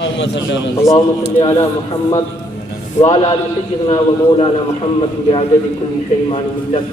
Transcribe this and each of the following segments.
اللهم صل على محمد وعلى آل سيدنا ومولانا محمد بعدد كل شيء معلوم لك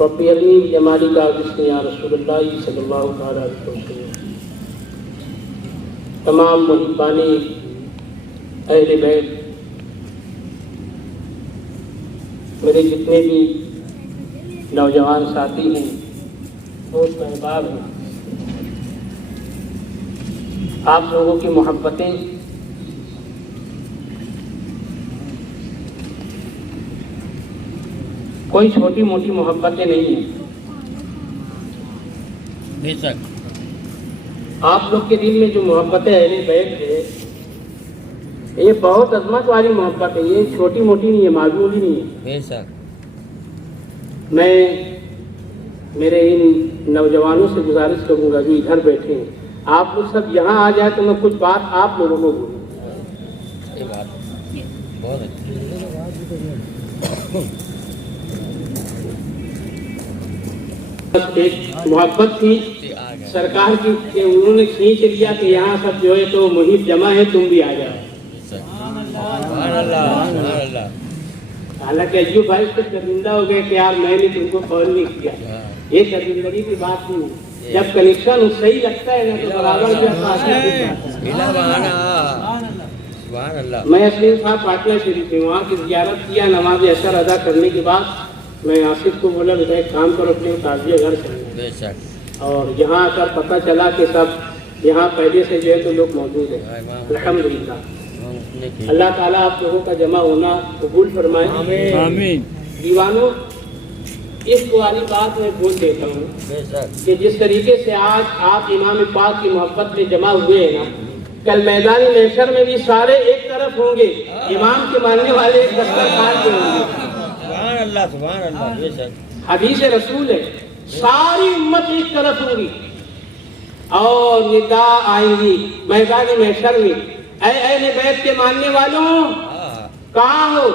رب ارني بجمالك وحسنك يا رسول اللہ صلی اللہ تعالیٰ علیہ وسلم۔ تمام محبان اہل بیت، میرے جتنے بھی نوجوان ساتھی ہیں، دوست احباب ہیں، آپ لوگوں کی محبتیں کوئی چھوٹی موٹی محبتیں نہیں ہیں۔ بے شک آپ لوگ کے دل میں جو محبتیں اہل بیت ہے، یہ بہت عظمت والی محبت ہے، یہ چھوٹی موٹی نہیں ہے، معمولی نہیں ہے۔ بے شک میں میرے ان نوجوانوں سے گزارش کروں گا جو ادھر بیٹھے ہیں، آپ لوگ سب یہاں آ جائے تو میں کچھ بات آپ لوگوں کو بولوں۔ یہ بات بہت اچھی ایک محبت تھی سرکار کی کہ انہوں نے کھینچ لیا کہ یہاں سب جو ہے تو محیط جمع ہے، تم بھی آ جاؤ۔ سبحان اللہ سبحان اللہ۔ حالانکہ ایوب بھائی سے شرمندہ ہو گئے کہ یار میں نے تم کو کال نہیں کیا، یہ شرمندگی کی بات نہیں ہے۔ جب کنیکشن صحیح لگتا ہے نا تو برابر بھی سبحان اللہ۔ میں اسلیم صاحب پاٹنہ شریف سے وہاں کی زیارت کیا، نماز عصر ادا کرنے کے بعد میں آصف کو بولا بیٹا ایک کام کرو، اپنے تعزیہ گھر چلنا۔ بے شک اور یہاں کا پتہ چلا کہ سب یہاں پہلے سے جو ہے تو لوگ موجود ہیں، الحمدللہ۔ اللہ تعالیٰ آپ لوگوں کا جمع ہونا قبول فرمائے، آمین۔ دیوانوں، اس والی بات میں بول دیتا ہوں بے شک کہ جس طریقے سے آج آپ امام پاک کی محبت میں جمع ہوئے ہیں نا، کل میدان محشر میں بھی سارے ایک طرف ہوں گے، امام کے ماننے والے ایک دسترخوان پہ ہوں گے۔ سبحان اللہ سبحان اللہ۔ بے شک حدیث رسول ہے، ساری امت ایک طرف ہوگی اور ندا آئیں گی میدان محشر میں، اے اہل بیت کے ماننے والوں کہاں ہو؟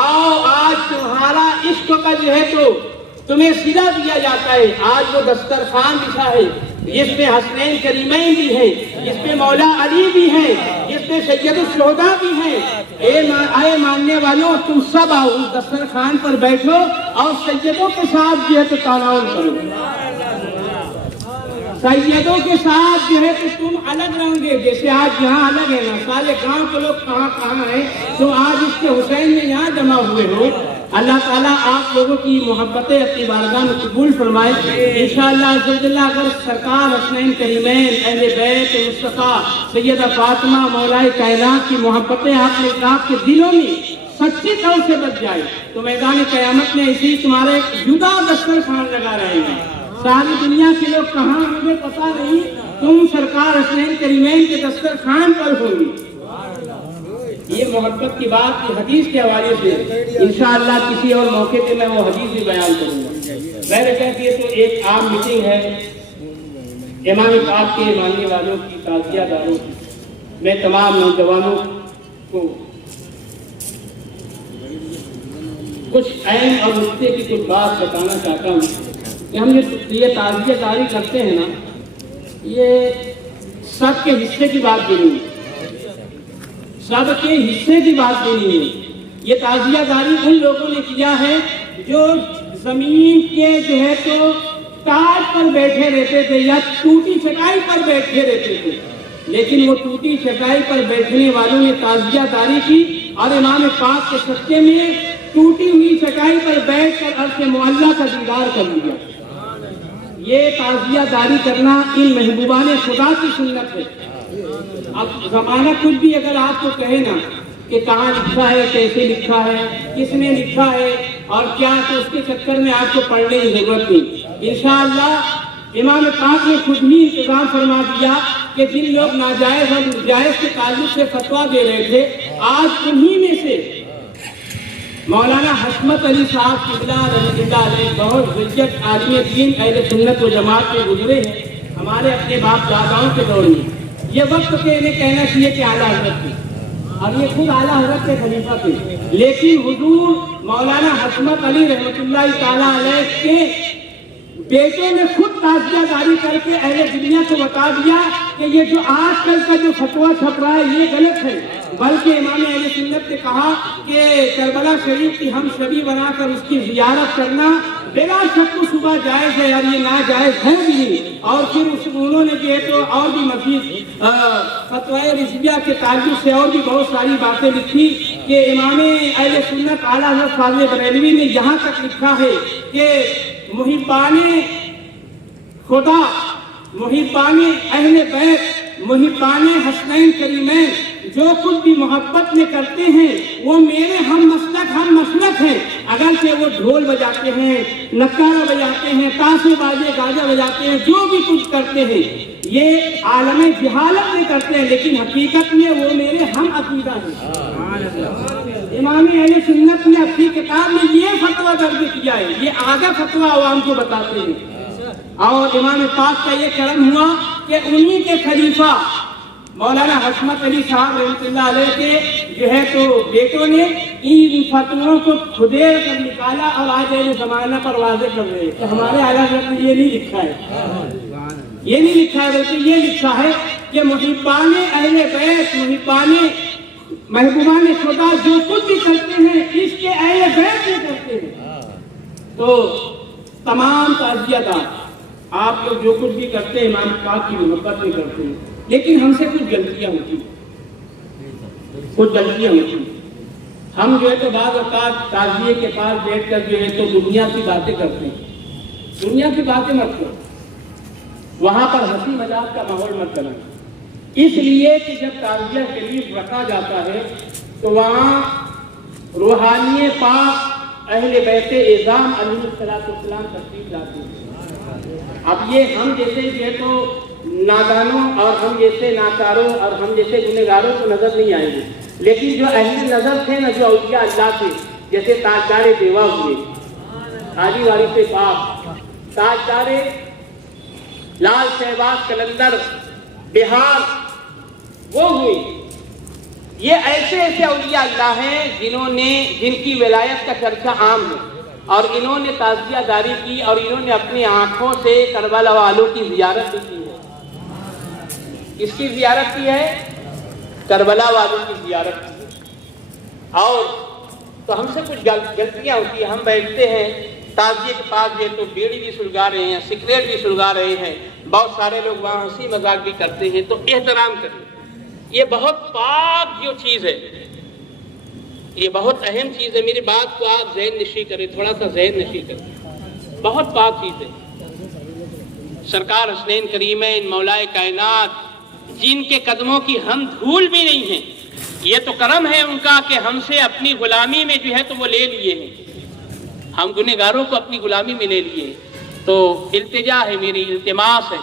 آؤ، آج تمہارا عشق کا جو ہے تو تمہیں صلہ دیا جاتا ہے۔ آج وہ دسترخوان بچھا ہے جس میں حسنین کریمین بھی ہیں، جس میں مولا علی بھی ہیں، جس میں سید الشہداء بھی ہیں۔ اے ماننے والوں، تم سب آؤ، دسترخوان پر بیٹھو اور سیدوں کے ساتھ جو ہے تو تعاون کرو۔ سیدوں کے ساتھ جو ہے تو تم الگ رہو گے، جیسے آج یہاں الگ ہے نا، سارے گاؤں کے لوگ کہاں کہاں ہیں، تو آج اس کے حسین میں یہاں جمع ہوئے ہو۔ اللہ تعالیٰ آپ لوگوں کی محبتیں اپنی بارگاہ میں قبول فرمائے۔ انشاءاللہ عزوجل اگر سرکار حسنین کریمین، اہل بیت مصطفیٰ سیدہ فاطمہ مولا کائنات کی محبتیں آپ نے آپ کے دلوں میں سچی طور سے بچ جائے تو میدان قیامت میں اسی تمہارے جدا دسترخوان لگا رہے ہیں۔ ساری دنیا کے لوگ کہاں مجھے پتا نہیں، تم سرکار حسنین کریمین کے دسترخوان پر ہوگی۔ یہ محبت کی بات کی حدیث کے حوالے سے انشاءاللہ کسی اور موقع پہ میں وہ حدیث بھی بیان کروں گا۔ میں نے کہتی ہے تو ایک عام میٹنگ ہے امام پاک کے ماننے والوں کی، تعزیہ داروں کی۔ میں تمام نوجوانوں کو کچھ اہم اور نقطے کی کچھ بات بتانا چاہتا ہوں کہ ہم یہ تعزیہ داری کرتے ہیں نا، یہ سب کے حصے کی بات بھی نہیں ہے، سب کے حصے کی بات بھی نہیں ہے۔ یہ تعزیہ داری ان لوگوں نے کیا ہے جو زمین کے جو ہے تو ٹاٹ پر بیٹھے رہتے تھے یا ٹوٹی چٹائی پر بیٹھے رہتے تھے، لیکن وہ ٹوٹی چٹائی پر بیٹھنے والوں نے تعزیہ داری کی اور امام پاک کے صدقے میں ٹوٹی ہوئی چٹائی پر بیٹھ کر عرش معلیٰ کا دیدار کر لیا۔ یہ تعزیہ داری کرنا ان محبوبان خدا کی سنت ہے۔ اب زمانہ کچھ بھی اگر آپ کو کہے نا کہ کہاں لکھا ہے، کیسے لکھا ہے، کس نے لکھا ہے اور کیا، تو اس کے چکر میں آپ کو پڑھنے کی ضرورت نہیں۔ انشاءاللہ امام پاک نے خود ہی انتظام فرما دیا کہ جن لوگ ناجائز اور جائز کے تعلق سے فتویٰ دے رہے تھے، آج انہی میں سے مولانا حشمت علی صاحب قبلہ رحمۃ اللہ علیہ بہت ذریعت عالم دین اہل سنت و جماعت کے گزرے ہیں ہمارے اپنے باپ داداؤں کے دور میں۔ یہ وقت کے انہیں کہنا چاہیے کہ اعلیٰ حضرت تھی، اور یہ خود اعلیٰ حضرت کے خلیفہ تھے، لیکن حضور مولانا حشمت علی رحمۃ اللہ تعالیٰ علیہ کے بیٹے نے خود تعزیہ داری کر کے اہل دنیا کو بتا دیا کہ یہ جو آج کل کا جو فتویٰ چھپ رہا ہے یہ غلط ہے، بلکہ امام اہل سنت نے کہا کہ کربلا شریف کی ہم شبی بنا کر اس کی زیارت کرنا بلا شک و شبہ جائز ہے اور یہ ناجائز ہے بھی نہیں۔ اور پھر انہوں نے جو ہے تو اور بھی مزید فتویٰ رضویہ کے تعلق سے اور بھی بہت ساری باتیں لکھی کہ امام اہل سنت اعلیٰ حضرت فاضل بریلوی نے یہاں تک لکھا ہے کہ محبان خدا، محبان اہل بیت، محبان حسنین کریمین جو کچھ بھی محبت میں کرتے ہیں وہ میرے ہم مسلک ہیں، اگرچہ وہ ڈھول بجاتے ہیں، نکارہ بجاتے ہیں، تاشے بازے گاجا بجاتے ہیں، جو بھی کچھ کرتے ہیں یہ عالم جہالت میں کرتے ہیں، لیکن حقیقت میں وہ میرے ہم عقیدہ ہیں۔ امام اہل سنت نے اپنی کتاب میں یہ فتویٰ درج کیا ہے، یہ آگے فتویٰ عوام کو بتاتے ہیں۔ اور امام پاک کا یہ کرم ہوا کہ انہی کے خلیفہ مولانا حشمت علی صاحب رحمۃ اللہ علیہ کے جو ہے تو بیٹوں نے ان فتووں کو کھدیر کر نکالا اور آج اہل زمانہ پر واضح کر رہے ہیں کہ ہمارے اعلیٰ حضرت نے یہ نہیں لکھا ہے، یہ نہیں لکھا ہے، بلکہ یہ لکھا ہے کہ محبان اہل بیت، محبان محبوبان خدا جو کچھ بھی کرتے ہیں اس کے اہل بیت میں کرتے ہیں۔ تو تمام تعزیہ دار آپ لوگ جو کچھ بھی کرتے ہیں امام پاک کی محبت میں کرتے ہیں، لیکن ہم سے کچھ غلطیاں ہوتی ہیں، ہم جو ہے تو بعض اوقات تعزیے کے پاس بیٹھ کر جو ہے تو دنیا کی باتیں کرتے ہیں۔ دنیا کی باتیں مت کرو، وہاں پر ہنسی مذاق کا ماحول مت بنانا، اس لیے کہ جب تعزیہ شریف رکھا جاتا ہے تو وہاں روحانی پاک اہل بیت اعظام علیہ السلام تشریف لاتے ہیں۔ اب یہ ہم جیسے جو ہے تو نادانوں اور ہم جیسے ناکاروں اور ہم جیسے گنہگاروں کو نظر نہیں آئیں گے، لیکن جو اہل نظر تھے نا، جو اولیاء اللہ تھے، جیسے تاجدار دیوا ہوئے، حاجی وارث پاک، تاجدار لال شہباز قلندر بہار، وہ ہوئی، یہ ایسے ایسے اولیاء اللہ ہیں جن کی ولایت کا چرچا عام ہے، اور انہوں نے تعزیہ داری کی اور انہوں نے اپنی آنکھوں سے کربلا والوں کی زیارت بھی کی ہے۔ کس کی زیارت کی ہے؟ کربلا والوں کی زیارت کی ہے۔ اور تو ہم سے کچھ غلطیاں ہوتی ہیں، ہم بیٹھتے ہیں تعزیے کے پاس جو تو بیڑی بھی سلگا رہے ہیں، سگریٹ بھی سلگا رہے ہیں، بہت سارے لوگ وہاں ہنسی مذاق بھی کرتے ہیں، تو احترام کریں، یہ بہت پاک جو چیز ہے، یہ بہت اہم چیز ہے۔ میری بات کو آپ ذہن نشی کریں، تھوڑا سا ذہن نشی کریں، بہت پاک چیز ہے۔ سرکار حسنین کریمین مولا کائنات جن کے قدموں کی ہم دھول بھی نہیں ہیں، یہ تو کرم ہے ان کا کہ ہم سے اپنی غلامی میں جو ہے تو وہ لے لیے ہیں، ہم گنہگاروں کو اپنی غلامی میں لے لیے ہیں۔ تو التجا ہے میری، التماس ہے،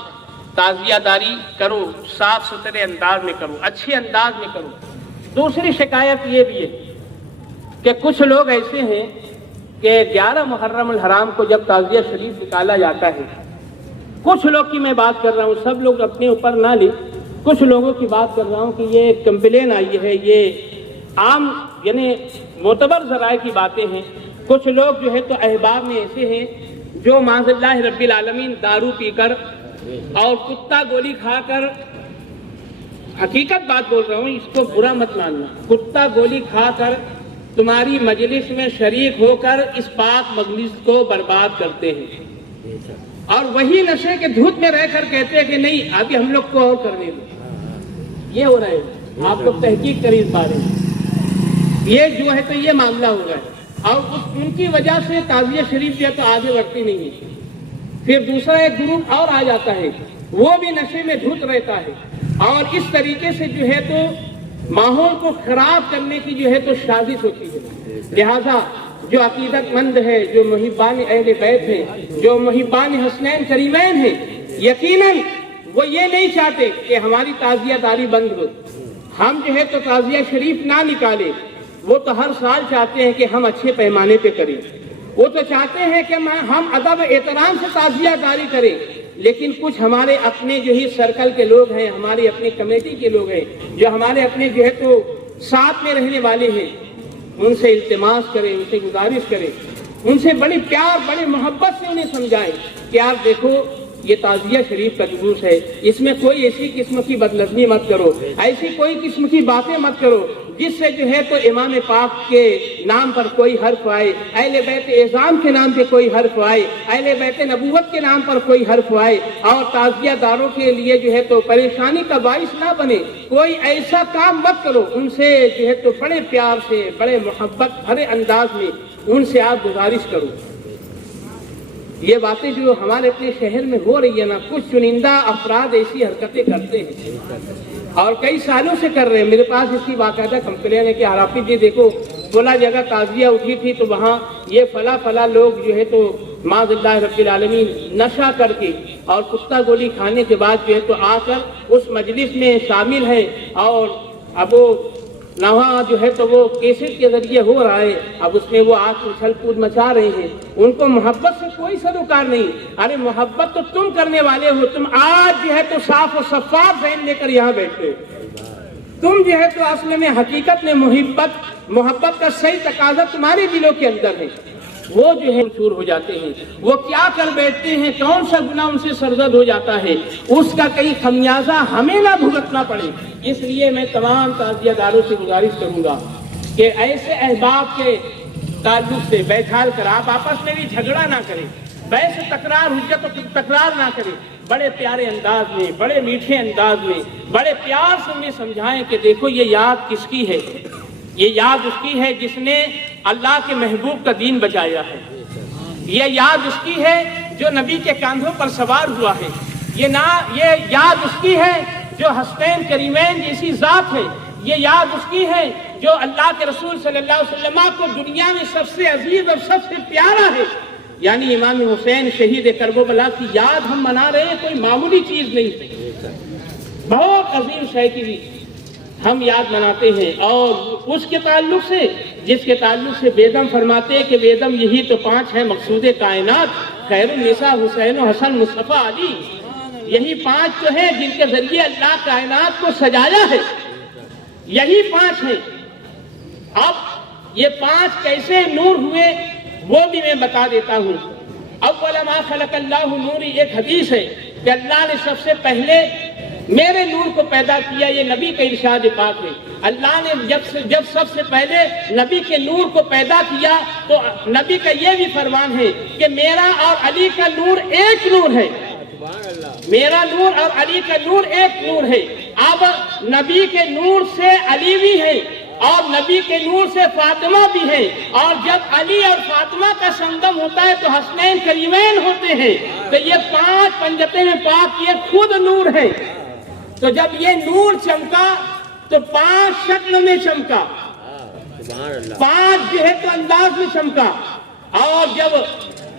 تعزیہ داری کرو، صاف ستھرے انداز میں کرو، اچھے انداز میں کرو۔ دوسری شکایت یہ بھی ہے کہ کچھ لوگ ایسے ہیں کہ 11 محرم الحرام کو جب تعزیہ شریف نکالا جاتا ہے، کچھ لوگ کی میں بات کر رہا ہوں، سب لوگ اپنے اوپر نہ لیں، کچھ لوگوں کی بات کر رہا ہوں کہ یہ کمپلین آئی ہے، یہ عام یعنی معتبر ذرائع کی باتیں ہیں۔ کچھ لوگ جو ہے تو احباب میں ایسے ہیں جو معاذ اللہ رب العالمین دارو پی کر اور کتا گولی کھا کر، حقیقت بات بول رہا ہوں، اس کو برا مت ماننا، کتا گولی کھا کر تمہاری مجلس میں شریک ہو کر اس پاک مجلس کو برباد کرتے ہیں، اور وہی نشے کے دھوت میں رہ کر کہتے ہیں کہ نہیں ابھی ہم لوگ کو اور کرنے دو۔ یہ ہو رہا ہے، آپ لوگ تحقیق کریں اس بارے میں، یہ جو ہے تو یہ معاملہ ہو رہا ہے، اور ان کی وجہ سے تعزیہ شریف جو ہے تو آگے بڑھتی نہیں ہے۔ پھر دوسرا ایک گروپ اور آ جاتا ہے، وہ بھی نشے میں دھت رہتا ہے، اور اس طریقے سے جو ہے تو ماحول کو خراب کرنے کی جو ہے تو سازش ہوتی ہے۔ لہذا جو عقیدت مند ہے، جو محبان اہل بیت ہیں، جو محبان حسنین کریمین ہیں، یقیناً وہ یہ نہیں چاہتے کہ ہماری تعزیہ داری بند ہو، ہم جو ہے تو تعزیہ شریف نہ نکالیں، وہ تو ہر سال چاہتے ہیں کہ ہم اچھے پیمانے پہ کریں، وہ تو چاہتے ہیں کہ ہم ادب احترام سے تعزیہ داری کریں، لیکن کچھ ہمارے اپنے جو ہی سرکل کے لوگ ہیں، ہماری اپنی کمیٹی کے لوگ ہیں، جو ہمارے اپنے جو ہے تو ساتھ میں رہنے والے ہیں، ان سے التماس کریں، ان سے گزارش کریں، ان سے بڑی پیار بڑی محبت سے انہیں سمجھائیں کہ آپ دیکھو یہ تعزیہ شریف کا جلوس ہے، اس میں کوئی ایسی قسم کی بدنظمی مت کرو، ایسی کوئی قسم کی باتیں مت کرو جس سے جو ہے تو امام پاک کے نام پر کوئی حرف آئے، اہل بیت اعظام کے نام پہ کوئی حرف آئے، اہل بیت نبوت کے نام پر کوئی حرف آئے، اور تعزیہ داروں کے لیے جو ہے تو پریشانی کا باعث نہ بنے۔ کوئی ایسا کام مت کرو، ان سے جو ہے تو بڑے پیار سے، بڑے محبت بھرے انداز میں ان سے آپ گزارش کرو۔ یہ باتیں جو ہمارے اپنے شہر میں ہو رہی ہے نا، کچھ چنندہ افراد ایسی حرکتیں کرتے ہیں اور کئی سالوں سے کر رہے ہیں۔ میرے پاس اس کی باقاعدہ کمپلین ہے کہ حافظ جی دیکھو فلاں جگہ تعزیہ اٹھی تھی تو وہاں یہ فلاں لوگ جو ہے تو معاذ اللہ رب العالمین نشہ کر کے اور کتا گولی کھانے کے بعد جو ہے تو آ کر اس مجلس میں شامل ہیں، اور اب وہ وہاں جو ہے تو وہ کیسٹ کے ذریعے ہو رہا ہے، اب اس میں وہ آگ اچھل کود مچا رہے ہیں۔ ان کو محبت سے کوئی سروکار نہیں۔ ارے محبت تو تم کرنے والے ہو، تم آج جو ہے تو صاف و شفاف ذہن لے کر یہاں بیٹھے ہو۔ تم جو ہے تو اصل میں حقیقت میں محبت کا صحیح تقاضا تمہارے دلوں کے اندر ہے۔ وہ جو ہے چور ہو جاتے ہیں، وہ کیا کر بیٹھتے ہیں، کون سا گناہ ان سے سرزد ہو جاتا ہے، اس کا کئی خمیازہ ہمیں نہ بھگتنا پڑے۔ اس لیے میں تمام تعزیہ داروں سے گزارش کروں گا کہ ایسے احباب کے تعلق سے بیٹھال کر آپ آپس میں بھی جھگڑا نہ کریں، بحث تکرار حجت و تکرار نہ کریں، بڑے پیارے انداز میں، بڑے میٹھے انداز میں، بڑے پیار سے انہیں سمجھائیں کہ دیکھو یہ یاد کس کی ہے، یہ یاد اس کی ہے جس نے اللہ کے محبوب کا دین بچایا ہے، یہ یاد اس کی ہے جو نبی کے کاندھوں پر سوار ہوا ہے، یہ یاد اس کی ہے جو حسنین کریمین جیسی ذات ہے، یہ یاد اس کی ہے جو اللہ کے رسول صلی اللہ علیہ وسلم کو دنیا میں سب سے عزیز اور سب سے پیارا ہے۔ یعنی امام حسین شہید کربلا کی یاد ہم منا رہے ہیں، کوئی معمولی چیز نہیں، بہت عظیم شے کی ہم یاد مناتے ہیں۔ اور اس کے تعلق سے جس کے تعلق سے بیگم فرماتے ہیں کہ بیگم یہی تو 5 ہیں مقصود کائنات، خیر النساء حسین و حسن مصطفیٰ علی، یہی 5 جو ہیں جن کے ذریعے اللہ کائنات کو سجایا ہے، یہی 5 ہیں۔ اب یہ 5 کیسے نور ہوئے وہ بھی میں بتا دیتا ہوں۔ اول ما خلق اللہ نوری، ایک حدیث ہے کہ اللہ نے سب سے پہلے میرے نور کو پیدا کیا، یہ نبی کا ارشاد پاک ہے۔ اللہ نے جب سب سے پہلے نبی کے نور کو پیدا کیا تو نبی کا یہ بھی فرمان ہے کہ میرا اور علی کا نور ایک نور ہے، میرا نور اور علی کا نور ایک نور ہے۔ اب نبی کے نور سے علی بھی ہے اور نبی کے نور سے فاطمہ بھی ہے، اور جب علی اور فاطمہ کا سنگم ہوتا ہے تو حسنین کریمین ہوتے ہیں، تو یہ 5 پنجتیں پاک یہ خود نور ہے۔ تو جب یہ نور چمکا تو 5 شکل میں چمکا، 5 جو ہے تو انداز میں چمکا، اور جب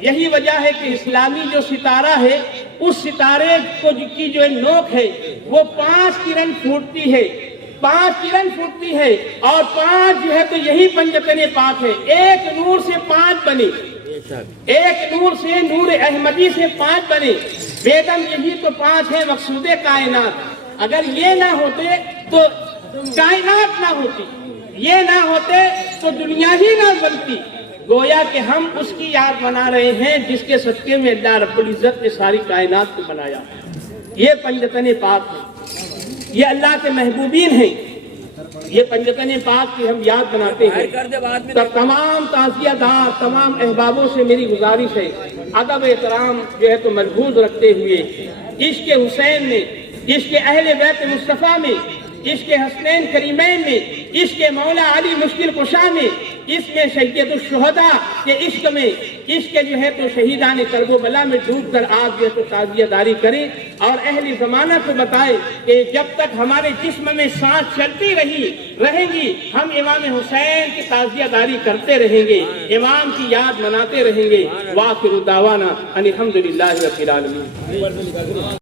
یہی وجہ ہے کہ اسلامی جو ستارہ ہے اس ستارے کی جو نوک ہے وہ 5 کرن پھوٹتی ہے، 5 کرن پھوٹتی ہے، اور 5 جو ہے تو یہی پنجتن پاک ہے۔ ایک نور سے 5 بنے، ایک نور سے نور احمدی سے 5 بنے۔ بیگم یہی تو 5 ہے مقصود کائنات۔ اگر یہ نہ ہوتے تو کائنات نہ ہوتی، یہ نہ ہوتے تو دنیا ہی نہ بنتی۔ گویا کہ ہم اس کی یاد منا رہے ہیں جس کے صدقے میں اللہ رب العزت نے ساری کائنات کو بنایا۔ یہ پنجتن پاک ہے، یہ اللہ کے محبوبین ہیں، یہ پنجتن پاک کی ہم یاد بناتے ہیں۔ تو تمام تعزیہ دار، تمام احبابوں سے میری گزارش ہے ادب احترام جو ہے تو ملحوظ رکھتے ہوئے عشق حسین میں، عشق اہل بیت مصطفیٰ میں، عشق حسنین کریمین میں، عشق مولا علی مشکل کشا میں، اس میں سید الشہداء کے عشق میں، عشق جو ہے تو شہیدان کربلا میں ڈوب کر آپ جو ہے تو تعزیہ داری کریں، اور اہل زمانہ کو بتائیں کہ جب تک ہمارے جسم میں سانس چلتی رہیں گی ہم امام حسین کی تعزیہ داری کرتے رہیں گے، امام کی یاد مناتے رہیں گے۔ وآخر دعوانا ان الحمدللہ رب العالمین۔